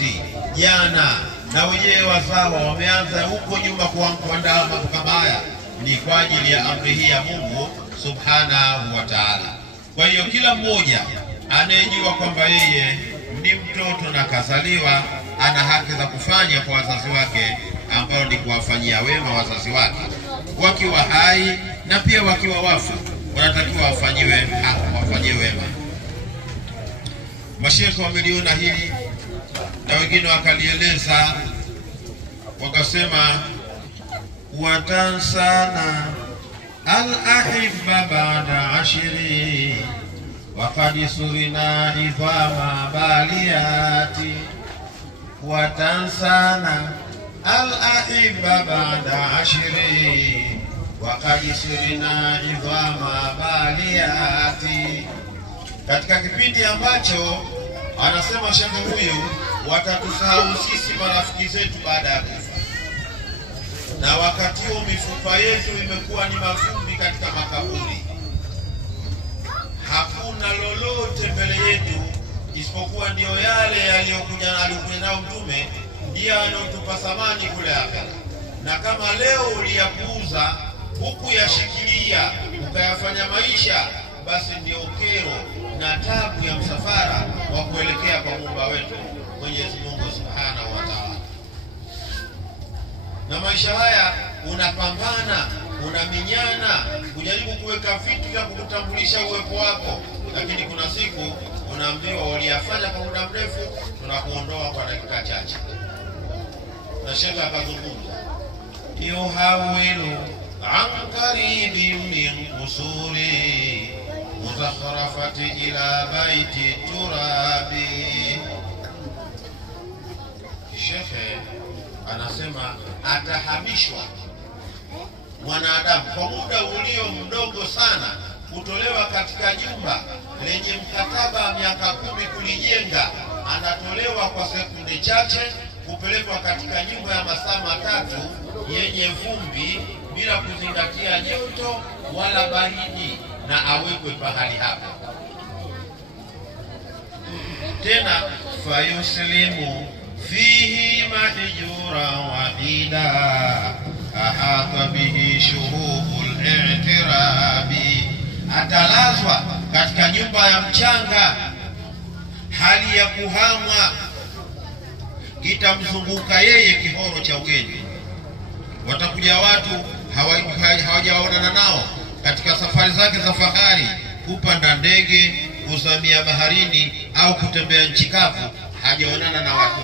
juzi jana na wenyewe wazawa wameanza huko nyuma kuandaa mambo kama haya, ni kwa ajili ya amri hii ya Mungu subhanahu wa ta'ala. Kwa hiyo kila mmoja anayejua kwamba yeye ni mtoto na kazaliwa, ana haki za kufanya kwa wazazi wake, ambao ni kuwafanyia wema wazazi wake wakiwa hai na pia wakiwa wafu, wanatakiwa wafanyiwe wema. Masheikh wameliona hili na wengine wakalieleza, wakasema watansana al-ahibba ba'da ashiri waqad surina idhama baliyati. Watansana al-ahibba ba'da ashiri waqad surina idhama baliyati. Katika kipindi ambacho anasema shekhe huyu watatusahau sisi marafiki zetu baada ya kufa, na wakati huo mifupa yetu imekuwa ni mavumbi katika makaburi. Hakuna lolote mbele yetu isipokuwa ndio yale aliyokuja nao Mtume, ndio anotupa thamani kule akhera. Na kama leo uliyapuuza huku yashikilia ukayafanya maisha, basi ndio kero na tabu ya msafara wa kuelekea kwa Muumba wetu Mwenyezi Mungu Subhanahu wa Ta'ala. Na maisha haya unapambana, unaminyana, kujaribu kuweka vitu vya kukutambulisha uwepo wako, lakini kuna siku unaambiwa waliyafanya kwa muda mrefu, tunakuondoa kwa dakika chache. Na shekha akazungumza, yuhawilu an qaribin min usuli muzakharafati ila baiti turabi. Shekhe anasema atahamishwa mwanadamu kwa muda ulio mdogo sana, kutolewa katika jumba lenye mkataba wa miaka 10 kulijenga, anatolewa kwa sekunde chache kupelekwa katika nyumba ya masaa 3 yenye vumbi bila kuzingatia joto wala baridi, na awekwe pahali hapo. Tena fayuslimu fihi mahjura wahida ahata bihi shuhubul i'tirabi. Atalazwa katika nyumba ya mchanga hali ya kuhamwa, kitamzunguka yeye kihoro cha ugeni. Watakuja watu hawajaonana nao katika safari zake za fahari, kupanda ndege, kuzamia baharini au kutembea nchi kavu, hajaonana na watu.